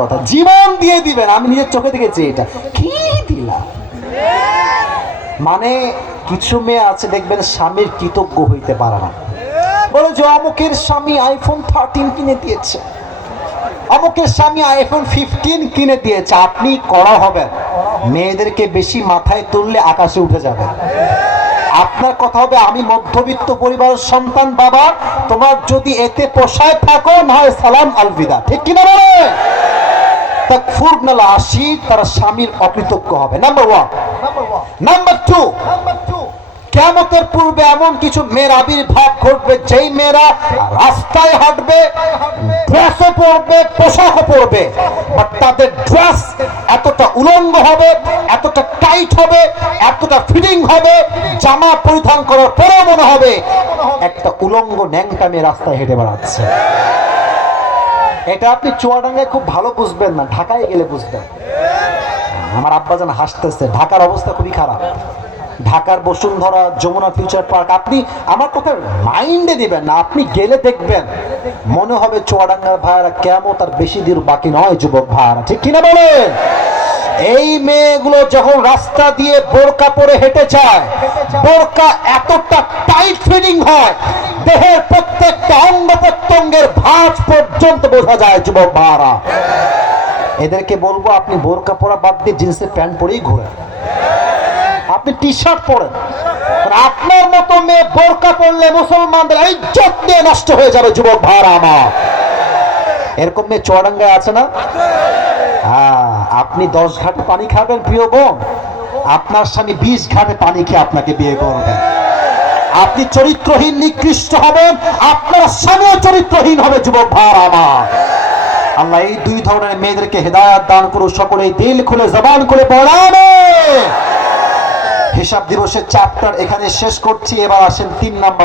কথা, জীবন দিয়ে দিবেন। আমি নিজের চোখে দেখেছি এটা। কি দিলা মানে, কিছু মেয়ে আছে দেখবেন স্বামীর কৃতজ্ঞ হইতে পারে না, বলে যে অমুকের স্বামী আইফোন 13 কিনে দিয়েছে, অমুকের স্বামী আইফোন 15 কিনে দিয়েছে। আপনি কড়া হবেন, মেয়েদেরকে বেশি মাথায় তুললে আকাশে উঠে যাবে। আপনার কথা হবে, আমি মধ্যবিত্ত পরিবারের সন্তান বাবা, তোমার যদি এতে পোষায় থাকো না হয় সালাম আলবিদা, ঠিক কিনা বলে? তাকফুর নালা আসি, তারা স্বামীর অকৃতজ্ঞ হবে। নাম্বার 1। নাম্বার 2, কিয়ামতের পূর্বে এমন কিছু মেয়ের আবির্ভাব ঘটবে, যেই মেয়েরা রাস্তায় হাঁটবে, ড্রেসও পরবে, পোশাকও পরবে, বাট তাদের ড্রেস এতটা উলঙ্গ হবে, এতটা টাইট হবে, এতটা ফিটিং হবে, জামা পরিধান করার পরেও মনে হবে একটা উলঙ্গ ন্যাংটা মেয়ে রাস্তায় হেঁটে বেড়াচ্ছে। এটা আপনি চুয়াডাঙ্গায় খুব ভালো বুঝবেন না, ঢাকায় গেলে বুঝবেন। আমার আব্বাজান হাসতেছে, ঢাকার অবস্থা খুবই খারাপ। ঢাকার বসুন্ধরা, যমুনা ফিউচার পার্ক, আপনি আমার কথা মাইন্ডে দিবেন না, আপনি গেলে দেখবেন মনে হবে চুয়াডাঙ্গার ভাইয়ারা কিয়ামত আর বেশি দূর বাকি নয়। যুবক ভাইয়ারা, ঠিক কিনা বলে? এই মেয়েগুলো যখন রাস্তা দিয়ে বোরকা পরে হেঁটে যায়, বোরকা এতটা টাইট ফিটিং হয়, দেহের প্রত্যেকটা অঙ্গ প্রত্যঙ্গের ভাঁজ পর্যন্ত বোঝা যায়। যুবক ভাইয়ারা, এদেরকে বলবো আপনি বোরকা পরা বাদ দিয়ে জিন্সের প্যান্ট পরেই ঘোরেন, আপনি টি শার্ট পরেন। আপনার মতো মেয়ে বোরকা পরলে মুসলমানদের ইজ্জত নিয়ে নষ্ট হয়ে যাবে। যুবক ভাইরা আমার, এরকম মেয়ে চুয়াডাঙ্গায় আছে না? হ্যাঁ, আপনি 10 ঘাটে পানি খাবেন প্রিয় বোন, আপনার স্বামী 20 ঘাটে পানি খেয়ে আপনাকে বিয়ে করবেন। আপনি চরিত্রহীন নিকৃষ্ট হবেন, আপনার স্বামীও চরিত্রহীন হবে। যুবক ভাইরা আমার, আল্লাহ এই 2 ধরনের মেয়েদেরকে হেদায়েত দান করুন। সকলেই দিল খুলে জবান খুলে পড়ান। হিসাব দিবসের চ্যাপ্টার এখানে শেষ করছি। এবার আসেন 3 নাম্বার।